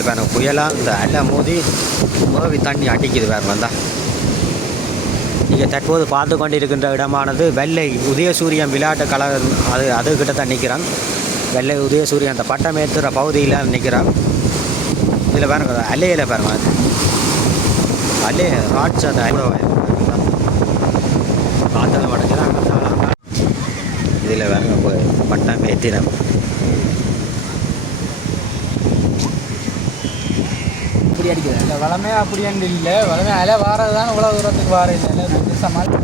புயல் வேணும் புயலாக இந்த அலை மோதி மேவி தண்ணி அடிக்குது வேறு வந்தால். நீங்கள் தற்போது பார்த்து கொண்டிருக்கின்ற இடமானது வெள்ளை உதயசூரியன் விளையாட்டு கழகம். அதுக்கிட்ட தான் நிற்கிறான். வெள்ளை உதயசூரியன் அந்த பட்டம் ஏற்றுற பகுதியில் நிற்கிறான். இதில் பாருங்க அலையில் பாருங்க அது அலே ராட்ச அந்த காத்தல மடைஞ்சுதான். இதில் பாருங்க பட்டம் ஏற்றின இப்படி அடிக்குது. இல்லை வளமே அப்படியான்னு இல்லை, வளமே அலை வாரது தான் இவ்வளோ தூரத்துக்கு வார இல்லை சமாளி.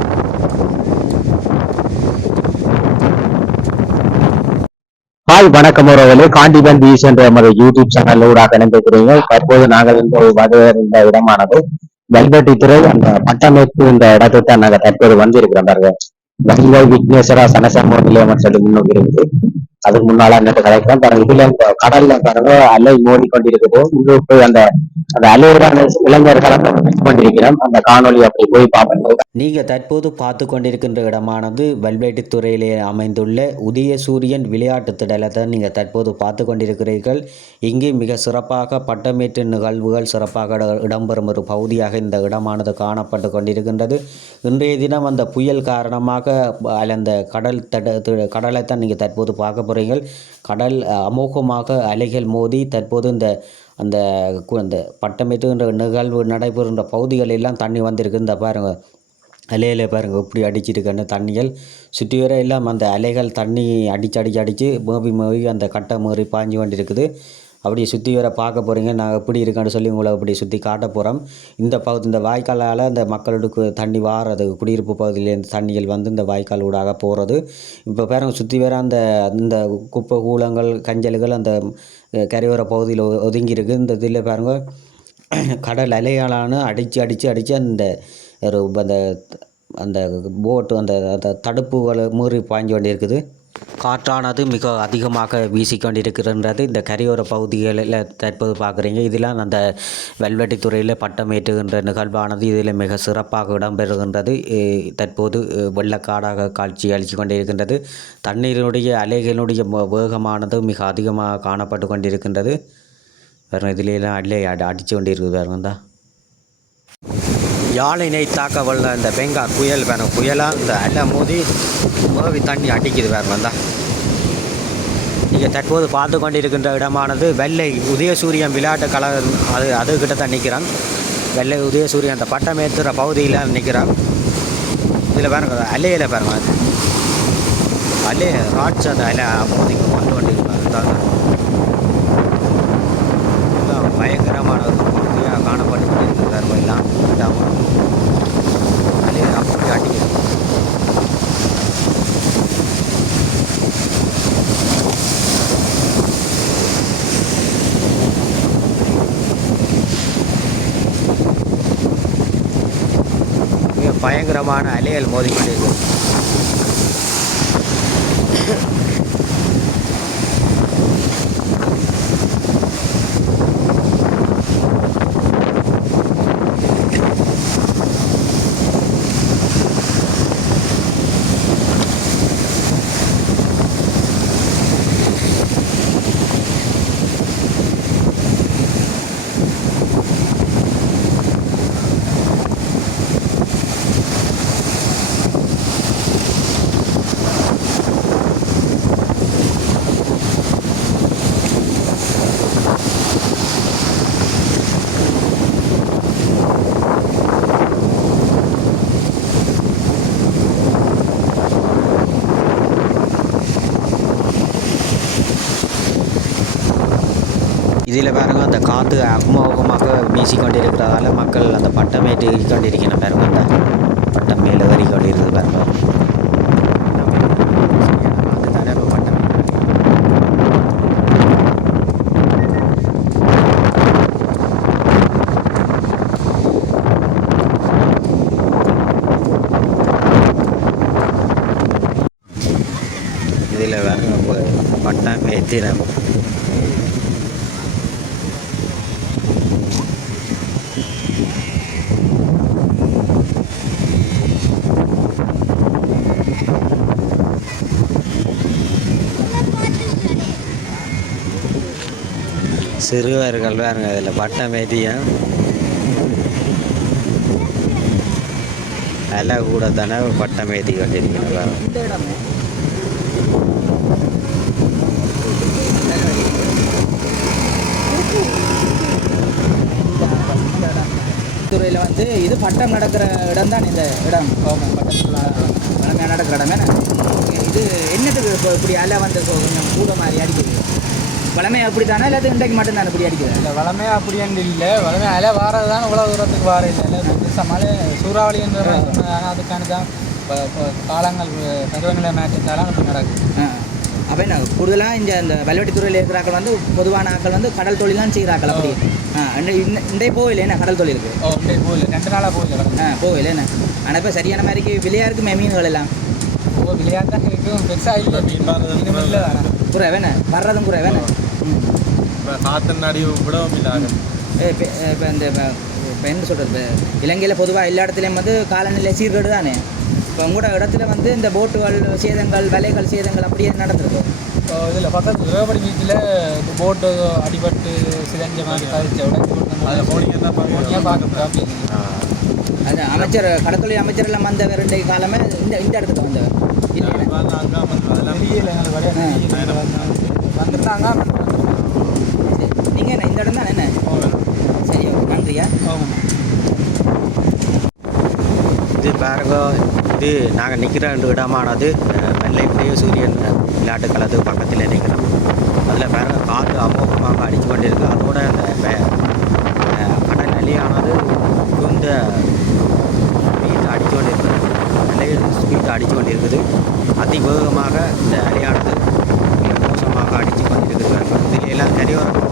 ஹாய் வணக்கம் உறவுகளே, காண்டிபன் பீச் என்ற நமது யூடியூப் சேனல் ஊடாக இணைந்திருக்கிறீங்க. தற்போது நாங்கள் இந்த இடமானது வெல்வெட்டி துறை அந்த பட்டமேற்கு இந்த இடத்தை தான் நாங்கள் தற்போது வந்திருக்கிறோம். பாருங்க கங்கை விக்னேஸ்வரா சனசமூக நிலையம் சொல்லி முன்னோக்கி இருக்குது. அதுக்கு முன்னால அந்த கிடைக்கிறோம் பாருங்க. இதுல இந்த கடல்ல பாருங்க அலை மூடிக்கொண்டிருக்குது. இங்கு போய் அந்த அலையோடான இளைஞர்களை கொண்டிருக்கிறோம். அந்த காணொலி அப்படி போய் பார்ப்போம். நீங்க தற்போது பார்த்து கொண்டிருக்கின்ற இடமானது வெல்வெட்டி துறையிலே அமைந்துள்ள உதயசூரியன் விளையாட்டு திடலத்தை நீங்க தற்போது பார்த்து கொண்டிருக்கிறீர்கள். இங்கே மிக சிறப்பாக பட்டமேற்று நிகழ்வுகள் சிறப்பாக இடம்பெறும் ஒரு பகுதியாக இந்த இடமானது காணப்பட்டு கொண்டிருக்கின்றது. இன்றைய தினம் அந்த புயல் காரணமாக அந்த கடலைத்தான் நீங்கள் தற்போது பார்க்க போகிறீர்கள். கடல் அமோகமாக அலைகள் மோதி தற்போது அந்த பட்டமேற்று நிகழ்வு நடைபெறுகின்ற பகுதிகளெல்லாம் தண்ணி வந்திருக்கு. இந்த பாருங்கள் அலையில் பாருங்கள் எப்படி அடிச்சிருக்கன்னு தண்ணிகள் சுற்றி வர எல்லாம் அந்த அலைகள் தண்ணி அடித்து மேவி அந்த கட்டை மாறி பாஞ்சு கொண்டிருக்குது. அப்படியே சுற்றி வர பார்க்க போகிறீங்க. நான் எப்படி இருக்கான்னு சொல்லி உங்களை அப்படி சுற்றி காட்ட போகிறோம். இந்த வாய்க்காலால் இந்த மக்களுக்கு தண்ணி வாரது, குடியிருப்பு பகுதியிலேருந்து தண்ணிகள் வந்து இந்த வாய்க்கால் ஊடாக போகிறது. இப்போ பாருங்க சுற்றி வர இந்த குப்பை கூலங்கள் கஞ்சல்கள் அந்த கரையோர பகுதியில் ஒதுங்கியிருக்கு. இந்த இதில் பாருங்க கடல் அலையாலான அடித்து அந்த அந்த போட்டு அந்த தடுப்புகளை மீறி பாய்ஞ்சு கொண்டு இருக்குது. காற்றானது மிக அதிகமாக வீசிக்கொண்டிருக்கின்றது. இந்த கரையோர பகுதிகளில் தற்போது பார்க்குறீங்க. இதெல்லாம் அந்த வெல்வெட்டி துறையில் பட்டமேற்றுகின்ற நிகழ்வானது இதில் மிக சிறப்பாக இடம்பெறுகின்றது. தற்போது வெள்ளக்காடாக காட்சி அளித்து கொண்டிருக்கின்றது. தண்ணீரினுடைய அலைகளினுடைய வேகமானது மிக அதிகமாக காணப்பட்டு கொண்டிருக்கின்றது. வேறு இதிலெல்லாம் அலை அடித்து கொண்டிருக்குது. வேறு தான் யாழினை தாக்க வல்ல இந்த பெங்கார் புயல் வேணும் புயலாக இந்த அலை மோதி மேவி தண்ணி அடிக்குது வேறு வந்தால். நீங்கள் தற்போது பார்த்து கொண்டிருக்கின்ற இடமானது வெள்ளை உதயசூரியன் விளையாட்டு கழகம். அதுக்கிட்ட தான் நிற்கிறான். வெள்ளை உதயசூரியன் அந்த பட்டம் ஏற்றுற பகுதியில் நிற்கிறான். இதில் பாருங்க அலையில் பாருங்க அது அலே ராட்ச அந்த அலை மோதி வந்து கொண்டிருக்காங்க. பயங்கரமான ஒரு பகுதியாக காணப்பட்டு கொண்டிருக்கிறார். எல்லாம் அலையை அப்படி அடிக்குது. பயங்கரமான அலைகள் மோதிக்கொண்டிருக்கு. இதில் பாருங்க அந்த காற்று அமோகமாக வீசிக்கொண்டிருக்கிறதால மக்கள் அந்த பட்டம் ஏற்றி கொண்டிருக்கணும். பாருங்க அந்த பட்டம் மேலே வரி கொண்டிருக்குது பாருங்க. இதில் பாருங்க பட்டம் ஏற்றின சிறுவர்கள் பாருங்க இதில் பட்டமேதியம் விலை கூட தானே பட்டமேதி கொண்டிருக்கிறேன். இந்த இடமே துறையில் வந்து இது பட்டம் நடக்கிற இடம் தான் இந்த இடம். பட்டத்தில் வளமையாக நடக்கிற இடமே. இது என்னத்துக்கு இப்போ இப்படி அலை வந்து கொஞ்சம் கூட மாதிரி அடிக்குது? வளமையாக அப்படி தானே இல்லாத இன்றைக்கு மட்டும்தான் இப்படி அடிக்குது? இல்லை வளமையாக அப்படியாண்டு இல்லை, வளமையாக அலை வாரது தான் இவ்வளோ தூரத்துக்கு வார இல்லை. மழை சூறாவளி என்ற ஆனால் அதுக்கான தான் இப்போ காலங்கள் பருவநிலை மாற்றத்தாலும் அப்படி நடக்குது. அப்போ என்ன கூடுதலாக இந்த வல்வெட்டித்துறையில் இருக்கிறாக்கள் வந்து பொதுவான ஆக்கள் வந்து கடல் தொழிலாம் செய்கிறாக்கள். அப்படி இன்றைய போகல என்ன கடல் தொழிலுக்கு? இன்றைய போகல, 2 நாளாக போகல. போகல என்ன. ஆனால் இப்போ சரியான மாதிரிக்கு விலையாக இருக்குமே மீன்கள் எல்லாம். விளையாட்டு தான் இருக்கும், பெருசாக இல்லை. மீன் இல்லை தானே, குறைவேண்ணே, வர்றதும் குறைவேண்ணே. காத்தனாடி விடவும் இல்லாத இப்போ இந்த இப்போ என்ன சொல்கிறது, இலங்கையில் பொதுவாக எல்லா இடத்துலையும் வந்து காலநிலை சீர்கேடு தானே. இப்போ உங்களோட இடத்துல வந்து இந்த போட்டுகள் சேதங்கள் வலைகள் சேதங்கள் அப்படியே நடந்திருக்கு. இப்போ இதில் பக்கத்து வேவடி பீச்சில் இந்த போட்டு அடிபட்டு சிதஞ்ச மாதிரி கழிச்ச அதில் போனீங்கன்னா பார்க்க அது அமைச்சர் கடற்தொழில் அமைச்சர் எல்லாம் வந்தவர் இன்றைய காலமே இந்த இடத்துக்கு வந்தவர் இல்லை அதெல்லாம் வந்துருந்தாங்க. நீங்கள் என்ன இந்த இடம் தான் என்ன? சரி, ஓகே, நன்றியா. இது பாருங்க, இது நாங்கள் நிற்கிற இடமானது வெள்ளை உதயசூரியன் விளையாட்டு களத்து பக்கத்தில் நிற்கிறோம். அதில் பாருங்க காற்று அமோகமாக அடித்து கொண்டிருக்கு. அதோட அந்த கடல் அலையானது மிகுந்த ஸ்பீட் அடித்து கொண்டிருக்குது. அலை ஸ்பீட் அடித்து கொண்டிருக்குது. அதிவேகமாக இந்த அலையானது மிக மோசமாக அடித்து கொண்டிருக்குது. இதில் எல்லாம் கரிவரம்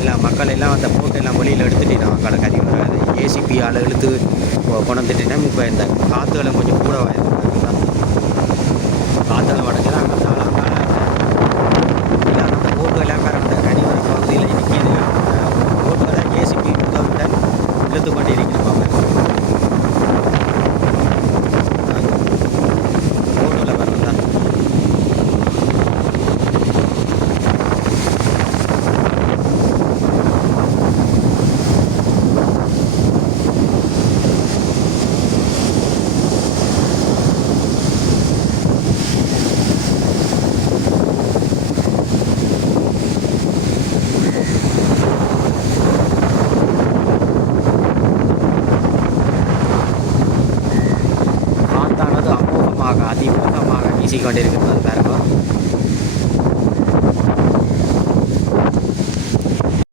இல்லை மக்கள் எல்லாம் அந்த போட்டெல்லாம் வெளியில் எடுத்துட்டு மக்களை கரிவரம் ஏசிபி ஆள் இழுத்து கொண்டுட்டுனா இப்போ இந்த காற்றுகளும் கொஞ்சம் கூட காற்றுகளும் உடஞ்சி தான் அங்கே அந்த போட்டு எல்லாம் கரண்ட் கரிவரம் பகுதியில்